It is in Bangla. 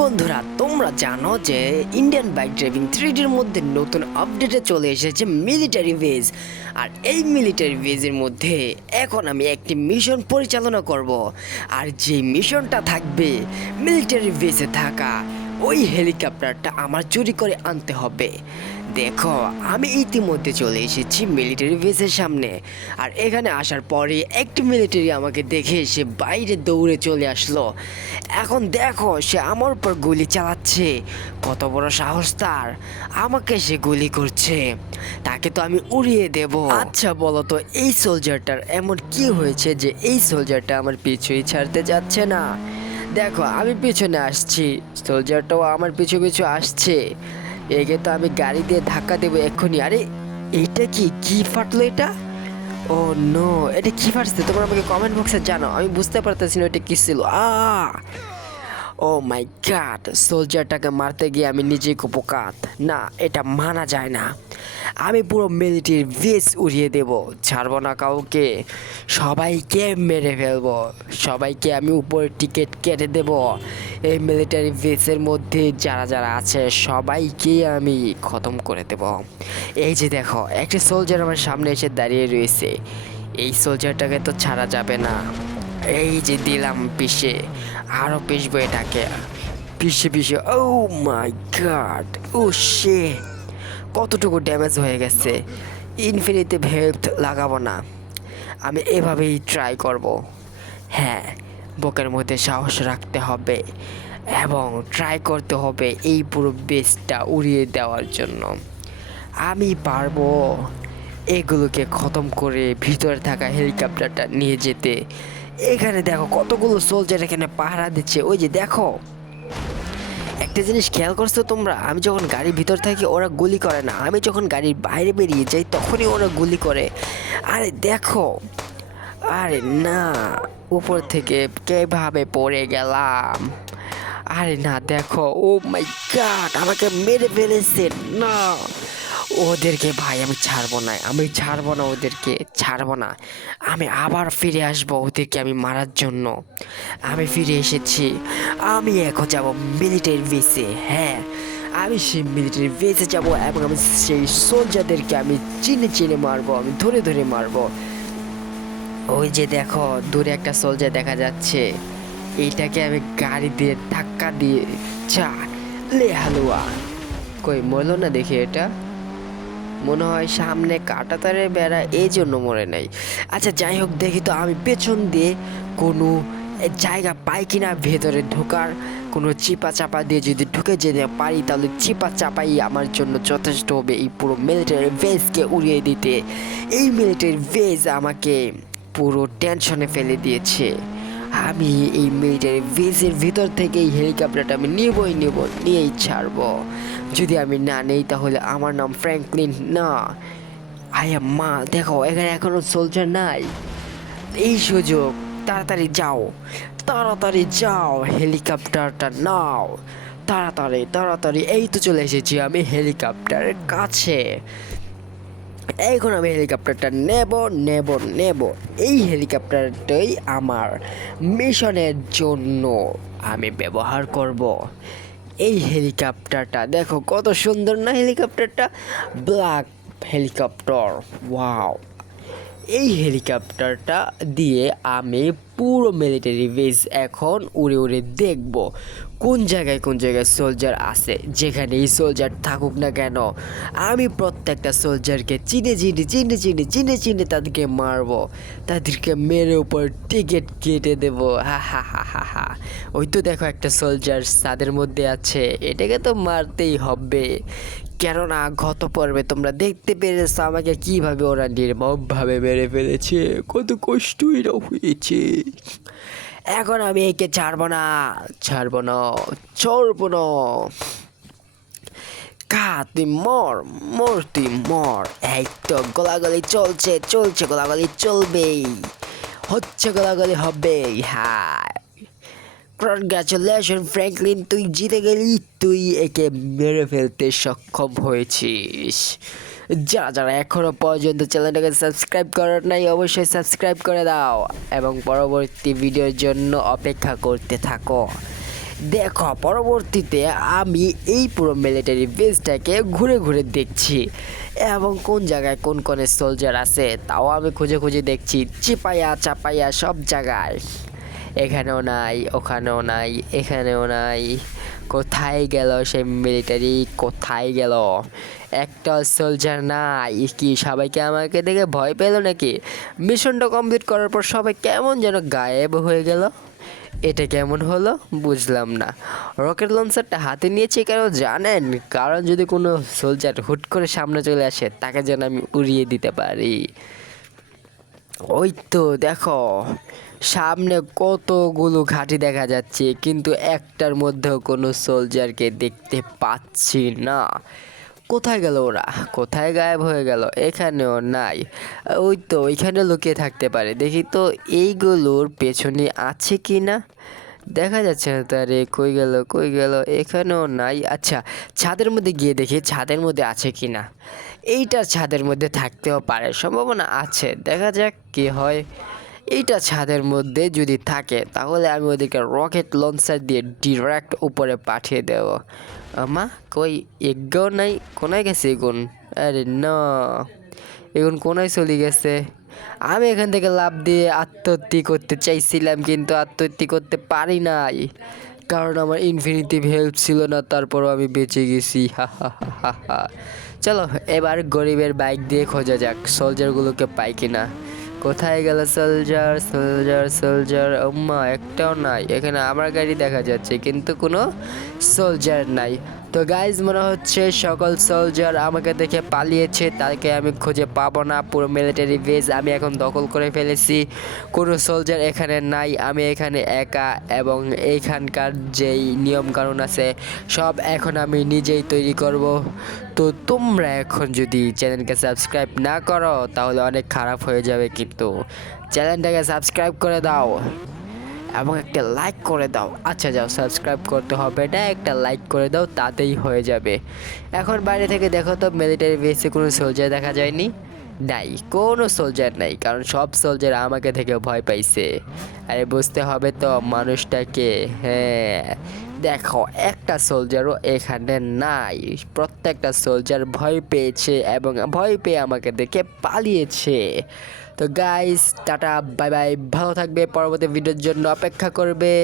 বন্ধুরা, তোমরা জানো যে ইন্ডিয়ান বাইক ড্রাইভিং 3Dর মধ্যে নতুন আপডেটে চলে এসেছে মিলিটারি বেজ। আর এই মিলিটারি বেজের মধ্যে এখন আমি একটি মিশন পরিচালনা করব। আর যে মিশনটা থাকবে মিলিটারি বেজে থাকা ওই হেলিকপ্টারটা আমার চুরি করে আনতে হবে। দেখো, আমি ইতিমধ্যে চলে এসেছি মিলিটারি বেসের সামনে। আর এখানে আসার পরে একটি মিলিটারি আমাকে দেখে সে বাইরে দৌড়ে চলে আসলো। এখন দেখো, সে আমার উপর গুলি চালাচ্ছে। কত বড় সাহস তার, আমাকে সে গুলি করছে। তাকে তো আমি উড়িয়ে দেব। আচ্ছা বলো তো, এই সোলজারটার এমন কি হয়েছে যে এই সোলজারটা আমার পিছুই ছাড়তে যাচ্ছে না? দেখো, আমি পিছনে আসছি, সোলজারটাও আমার পিছু পিছু আসছে। একে তো আমি গাড়ি দিয়ে ধাক্কা দেবো এক্ষুনি। আরে এইটা কি ফাটলো এটা? ও নো, এটা কি ফাটছে? তোমরা আমাকে কমেন্ট বক্সে জানো, আমি বুঝতে পারতেছি না এটা কি ছিল। ও মাই গড, সোলজারটাকে মারতে গিয়ে আমি নিজেই কুপকাত। না, এটা মানা যায় না। আমি পুরো মিলিটারি বেস উড়িয়ে দেব, ছাড়বো না কাউকে। সবাইকে মেরে ফেলবো, সবাইকে আমি উপরে টিকিট কেটে দেব। এই মিলিটারি বেসের মধ্যে যারা যারা আছে সবাইকে আমি খতম করে দেব। এই যে দেখো, একটা সোলজার আমার সামনে এসে দাঁড়িয়ে রয়েছে। এই সোলজারটাকে তো ছাড়া যাবে না। এই যে দিলাম পিষে, আরো পিষবো এটাকে, পিষে পিষে। ও মাই গড, ও শে, কতটুকু ড্যামেজ হয়ে গেছে। ইনফিনিটি হেলথ লাগাবো না, আমি এভাবেই ট্রাই করব। হ্যাঁ, বুকের মধ্যে সাহস রাখতে হবে এবং ট্রাই করতে হবে এই পুরো বেসটা উড়িয়ে দেওয়ার জন্য। আমি পারবো এগুলোকে খতম করে ভিতরে থাকা হেলিকপ্টারটা নিয়ে যেতে। এখানে দেখো কতগুলো সোলজার এখানে পাহারা দিচ্ছে। ওই যে দেখো, একটা জিনিস খেয়াল করছো তোমরা, আমি যখন গাড়ির ভিতর থাকি ওরা গুলি করে না, আমি যখন গাড়ির বাইরে বেরিয়ে যাই তখনই ওরা গুলি করে। আরে দেখো, আরে না, উপর থেকে কিভাবে পড়ে গেলাম। আরে না, দেখো, ও মাই গড, আমাকে মেরে ফেলেছে। না, ওদেরকে ভাই আমি ছাড়বো না, আমি ছাড়বো না, ওদেরকে ছাড়বো না। আমি আবার ফিরে আসবো ওদেরকে আমি মারার জন্য। আমি ফিরে এসেছি, আমি এখন যাব মিলিটারি বেসে। হ্যাঁ, আমি সেই মিলিটারি বেসে যাব এবং আমি সেই সোলজারদেরকে আমি চিনে চিনে মারবো, আমি ধরে ধরে মারবো। ওই যে দেখো, দূরে একটা সোলজার দেখা যাচ্ছে। এইটাকে আমি গাড়ি দিয়ে ধাক্কা দিয়ে চা লে হালুয়া। কই মরলো না দেখি, এটা মনে হয় সামনে কাঁটাতারের বেড়া, এই জন্য মরে নাই। আচ্ছা যাই হোক, দেখি তো আমি পেছন দিয়ে কোনো জায়গা পাই কিনা ভেতরে ঢোকার। কোনো চিপা চাপা দিয়ে যদি ঢুকে যেতে পারি তাহলে চিপা চাপাই আমার জন্য যথেষ্ট হবে এই পুরো মিলিটারি বেসকে উড়িয়ে দিতে। এই মিলিটারি বেস আমাকে পুরো টেনশনে ফেলে দিয়েছে। আমি এই মিলিটারি বেসের ভিতর থেকে এই হেলিকপ্টারটা আমি নিয়েই ছাড়বো। যদি আমি না নেই তাহলে আমার নাম ফ্র্যাঙ্কলিন না। আয়া মা, দেখো এখানে এখনো সোলজার নাই। এই সুযোগ, তাড়াতাড়ি যাও, তাড়াতাড়ি যাও, হেলিকপ্টারটা নাও, তাড়াতাড়ি তাড়াতাড়ি। এই তো চলে এসেছি আমি হেলিকপ্টারের কাছে। এখন আমি হেলিকপ্টারটা নেব। এই হেলিকপ্টারটাই আমার মিশনের জন্য আমি ব্যবহার করব। এই হেলিকপ্টারটা দেখো কত সুন্দর না, হেলিকপ্টারটা ব্ল্যাক হেলিকপ্টার, ওয়াও। এই হেলিকপ্টারটা দিয়ে আমি পুরো মিলিটারি বেস এখন উড়ে উড়ে দেখব কোন জায়গায় সোলজার আছে। যেখানে এই সোলজার থাকুক না কেন, আমি প্রত্যেকটা সোলজারকে চিনে তাদেরকে মারবো, তাদেরকে মেরে উপর টিকিট কেটে দেবো। হা হা হা হা হা। ওই তো দেখো একটা সোলজার তাদের মধ্যে আছে, এটাকে তো মারতেই হবে। কেননা গত পর্বে তোমরা দেখতে পেরেছো আমাকে কিভাবে ওরা নির্মমভাবে মেরে ফেলেছে, কত কষ্টই না হয়েছে। এখন আমি একে ছাড়বো না। তুই মর। এই তো গোলাগুলি চলছে, গোলাগুলি চলবেই, হচ্ছে গোলাগুলি হবেই। হ্যাঁ, কনগ্রাচুলেশন ফ্র্যাঙ্কলিন, তুই জিতে গেলি, তুই একে মেরে ফেলতে সক্ষম হয়েছিস। যারা এখনো পর্যন্ত চ্যানেলটাকে সাবস্ক্রাইব করার নাই অবশ্যই সাবস্ক্রাইব করে দাও এবং পরবর্তী ভিডিওর জন্য অপেক্ষা করতে থাকো। দেখো পরবর্তীতে আমি এই পুরো মিলিটারি বেসটাকে ঘুরে ঘুরে দেখছি এবং কোন জায়গায় কোন কোন সোলজার আছে তাও আমি খুঁজে খুঁজে দেখছি, চিপাইয়া চাপাইয়া সব জায়গায়। এখানেও নাই, ওখানেও নাই, এখানেও নাই। কোথায় গেল সেই মিলিটারি, কোথায় গেল? একটা সোলজার নাই কি? সবাইকে আমাকে দেখে ভয় পেল নাকি? মিশনটা কমপ্লিট করার পর সবাই কেমন যেন গায়েব হয়ে গেল। এটা কেমন হলো বুঝলাম না। রকেট লঞ্চারটা হাতে নিয়েছি কেন জানেন? কারণ যদি কোনো সোলজার হুট করে সামনে চলে আসে তাকে যেন আমি উড়িয়ে দিতে পারি। ওই তো দেখো সামনে কতগুলো ঘাঁটি দেখা যাচ্ছে, কিন্তু একটার মধ্যেও কোনো সোলজারকে দেখতে পাচ্ছি না। কোথায় গেল ওরা? কোথায় গায়েব হয়ে গেল? এখানেও নাই। ওই তো ওইখানে লুকিয়ে থাকতে পারে, দেখি তো এইগুলোর পেছনে আছে কি না। দেখা যাচ্ছে না তারে, কই গেল কই গেল? এখানেও নাই। আচ্ছা ছাদের মধ্যে গিয়ে দেখি ছাদের মধ্যে আছে কি না। এইটার ছাদের মধ্যে থাকতেও পারে, সম্ভাবনা আছে, দেখা যাক কি হয়। এইটা ছাদের মধ্যে যদি থাকে তাহলে আমি ওদেরকে রকেট লঞ্চার দিয়ে ডিরেক্ট উপরে পাঠিয়ে দেব। মা কই? এগো নাই, কোনায় গেছে এগুন? আরে না, এগুন কোনায় চলে গেছে। আমি এখান থেকে লাফ দিয়ে আত্মহত্যা করতে চাইছিলাম কিন্তু আত্মহত্যা করতে পারি নাই, কারণ আমার ইনফিনিটিভ হেল্প ছিল না, তারপরও আমি বেঁচে গেছি। হা হা হা হা হা। চলো এবার গরিবের বাইক দিয়ে খোঁজা যাক সোলজারগুলোকে পাই কিনা। কোথায় গেল সোলজার? সোলজার সোলজার আম্মা একটাও নাই। এখানে আমার গাড়ি দেখা যাচ্ছে কিন্তু কোনো সোলজার নাই। তো গাইজ মনে হচ্ছে সকল সোলজার আমাকে দেখে পালিয়েছে, তাকে আমি খুঁজে পাবো না। পুরো মিলিটারি বেস আমি এখন দখল করে ফেলেছি, কোনো সোলজার এখানে নাই। আমি এখানে একা এবং এইখানকার যেই নিয়মকানুন আছে সব এখন আমি নিজেই তৈরি করব। তো তোমরা এখন যদি চ্যানেলকে সাবস্ক্রাইব না করো তাহলে অনেক খারাপ হয়ে যাবে, কিন্তু চ্যানেলটাকে সাবস্ক্রাইব করে দাও এবং একটা লাইক করে দাও। আচ্ছা যাও, সাবস্ক্রাইব করতে হবে না, একটা লাইক করে দাও তাতেই হয়ে যাবে। এখন বাইরে থেকে দেখো তো মিলিটারি বেসে কোনো সোলজার দেখা যায়নি। নাই, কোনো সোলজার নাই, কারণ সব সোলজার আমাকে থেকে ভয় পাইছে। আরে বুঝতে হবে তো মানুষটাকে। হ্যাঁ দেখো একটা সোলজারও এখানে নাই, প্রত্যেকটা সোলজার ভয় পেয়েছে এবং ভয় পেয়ে আমাকে দেখে পালিয়েছে। তো গাইস টাটা বাই বাই, ভালো থাকবে, পরবর্তী ভিডিওর জন্য অপেক্ষা করবে।